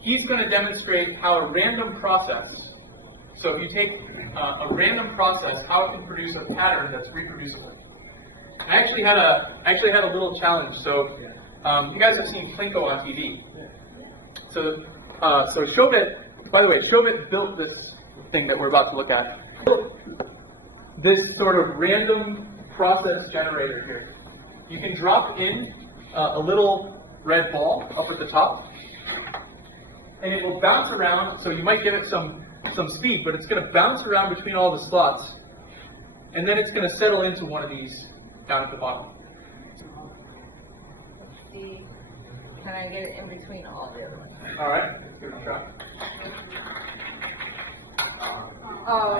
he's going to demonstrate how a random process, so if you take a random process, how it can produce a pattern that's reproducible. I actually had a little challenge. So you guys have seen Plinko on TV. So Shobit, by the way, Shobit built this thing that we're about to look at. This sort of random process generator here. You can drop in a little red ball up at the top, and it will bounce around. So you might give it some speed, but it's going to bounce around between all the slots, and then it's going to settle into one of these down at the bottom. Can I get it in between all the other ones? All right, let's give it a try. Oh.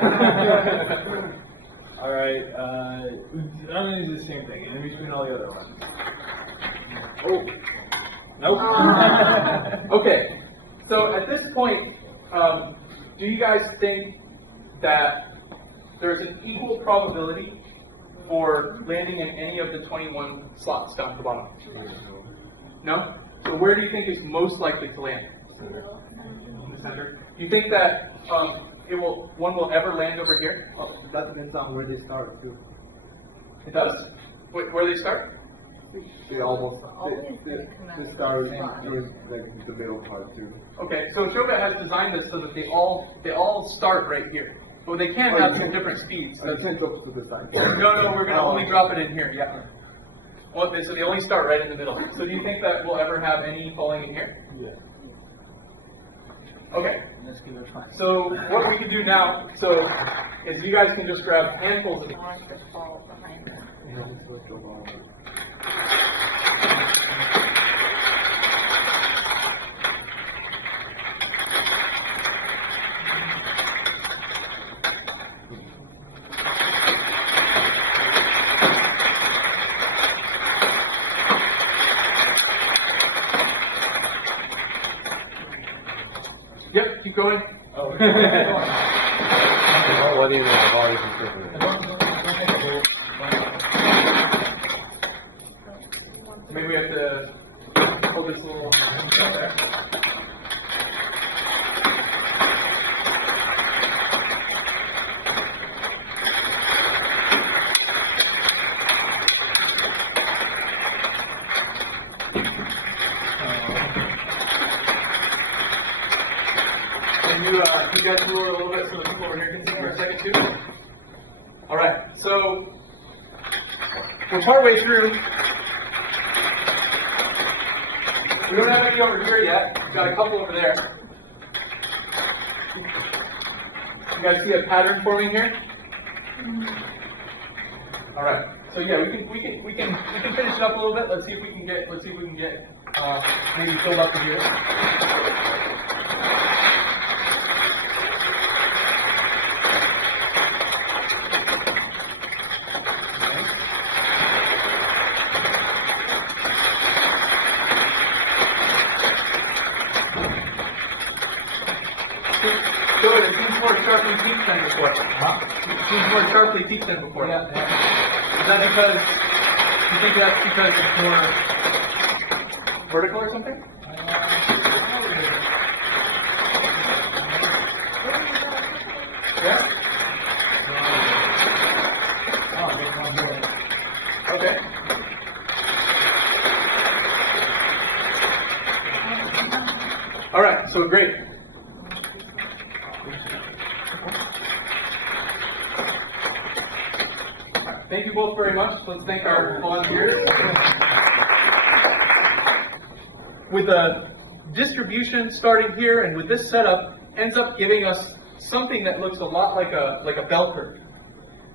All right, I'm going to do the same thing, in between all the other ones. Oh, nope. Okay, so at this point, do you guys think that there's an equal probability for landing in any of the 21 slots down at the bottom? No? So where do you think is most likely to land? In the center. Do you think that one will ever land over here? That depends on where they start, too. It does? Where they start? They almost they start in the middle part, too. Okay, so Shobit has designed this so that they all start right here. But they can have some different speeds. I think up to the side. No, we're going to only drop it in here, yeah. Well, so they only start right in the middle. So do you think that we'll ever have any falling in here? Yeah. Okay. So what we can do now, is you guys can just grab handfuls of these. Fall behind them. Yep, keep going. Oh. What do you mean? I've always been Maybe we have to hold this a little there. Can you guys move a little bit so the people over here can see for a second too? All right, so we're partway through. We don't have any over here yet. We've got a couple over there. You guys see a pattern forming here? All right. So yeah, we can finish it up a little bit. Let's see if we can get maybe filled up in here. Good. It seems more sharply teeth than before. It seems more sharply teeth than before. Yeah. Is that because you think that's because it's more vertical or something? Yeah. Okay. All right. So great. Thank you both very much. Let's thank our volunteers. With a distribution starting here and with this setup, ends up giving us something that looks a lot like a bell curve.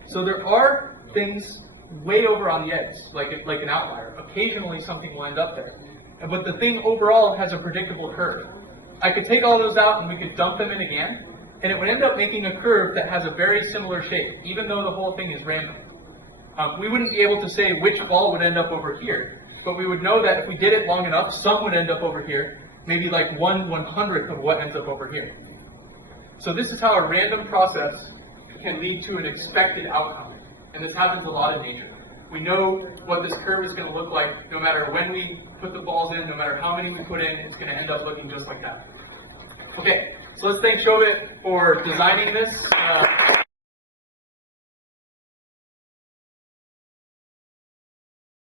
So there are things way over on the edge, like an outlier. Occasionally something will end up there. But the thing overall has a predictable curve. I could take all those out and we could dump them in again, and it would end up making a curve that has a very similar shape, even though the whole thing is random. We wouldn't be able to say which ball would end up over here, but we would know that if we did it long enough, some would end up over here, maybe like 1/100th of what ends up over here. So this is how a random process can lead to an expected outcome, and this happens a lot in nature. We know what this curve is going to look like no matter when we put the balls in, no matter how many we put in, it's going to end up looking just like that. Okay, so let's thank Shobit for designing this.